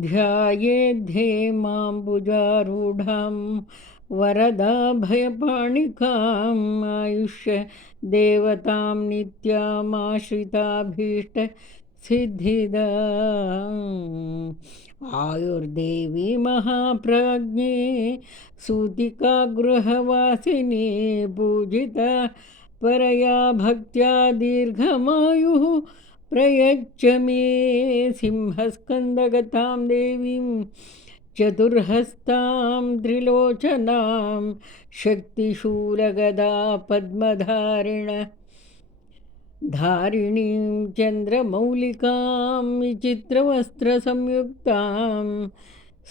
ध्यायेद्धेमाम्बुजारूढां वरदाभयपाणिकाम् आयुष्य देवतां नित्यामाश्रिताभीष्टसिद्धिदाम् आयुर्देवी महाप्राज्ञे सूतिका गृहवासिनी पूजिता परया भक्त्या दीर्घमायुः प्रयच्छ मे सिंहस्कन्दगतां देवीं चतुर्हस्तां त्रिलोचनां शक्तिशूलगदा धारिणीं चन्द्रमौलिकां विचित्रवस्त्रसंयुक्तां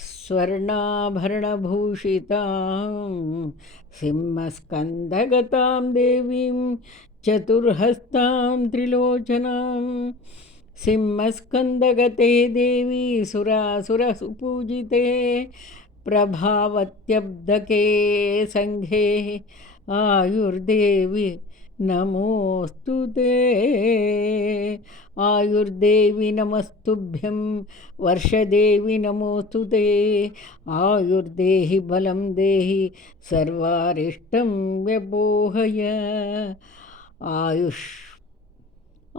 स्वर्णाभरणभूषितां सिंहस्कन्धगतां देवीं चतुर्हस्तां त्रिलोचनां सिंहस्कन्दगते देवी सुरासुरसुपूजिते प्रभावत्यब्धके सङ्घे आयुर्देवी नमोऽस्तु ते। आयुर्देवी नमस्तुभ्यं वर्षदेवी नमोऽस्तु ते। आयुर्देहि बलं देहि सर्वारिष्टं व्यपोहय।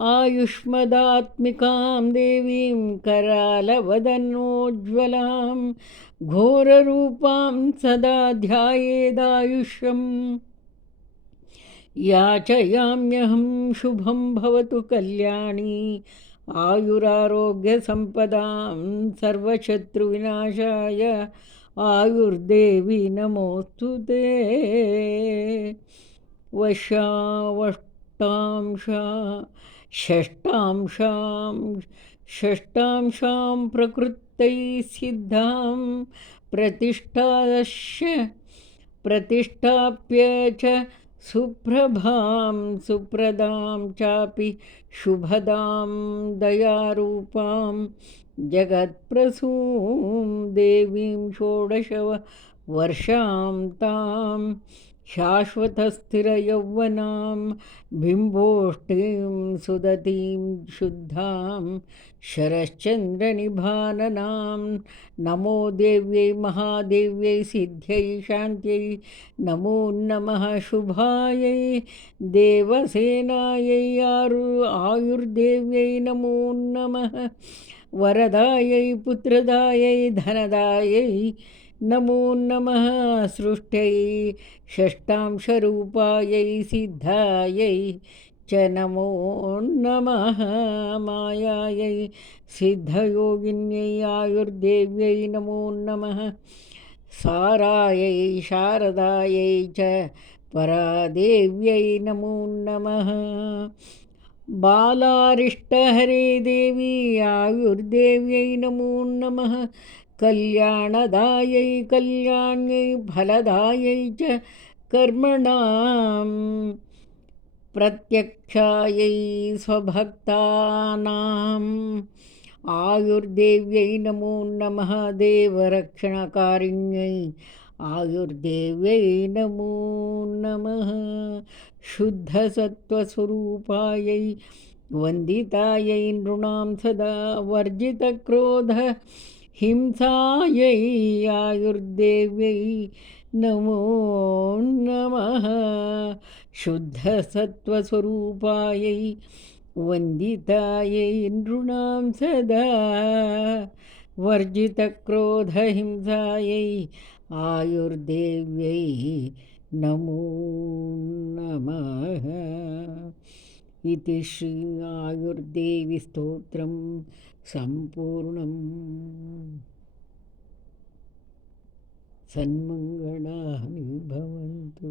आयुष्मदात्मिकां देवीं करालवदनोज्ज्वलां घोररूपां सदा ध्यायेदायुष्यम् याचयाम्यहं शुभं भवतु कल्याणी आयुरारोग्यसम्पदां सर्वशत्रुविनाशाय आयुर्देवी नमोऽस्तु ते। षष्ठांशां प्रकृतैः सिद्धां प्रतिष्ठाप्य च सुप्रदां चापि शुभदां दयारूपां जगत्प्रसूं देवीं षोडशवर्षां तां शाश्वतस्थिरयौवनां बिम्बोष्टीं सुदतीं शुद्धां शरश्चन्द्रनिभाननां नमो देव्यै महादेव्यै सिद्ध्यै शान्त्यै नमो नमः शुभायै देवसेनायै आयुर्देव्यै नमो नमः वरदायै पुत्रदायै धनदायै नमो नमः सृष्ट्यै षष्ठांशरूपायै सिद्धायै च नमो नमः मायायै सिद्धयोगिन्यै आयुर्देव्यै नमो नमः सारायै शारदायै च परादेव्यै नमो नमः बालारिष्टहरे देवी आयुर्देव्यै नमो नमः कल्याणदायै कल्याण्यै फलदायै च कर्मणां प्रत्यक्षायै स्वभक्तानाम् आयुर्देव्यै नमो नमः देवरक्षणकारिण्यै आयुर्देव्यै नमो नमः शुद्धसत्त्वस्वरूपायै वन्दितायै नृणां सदा वर्जितक्रोध हिंसायै आयुर्देव्यै नमो नमः शुद्धसत्त्वस्वरूपायै वन्दितायै नृणां सदा वर्जितक्रोधहिंसायै आयुर्देव्यै नमो नमः। इति श्री आयुर्देवी स्तोत्रं सम्पूर्णम्। सन्मङ्गलानि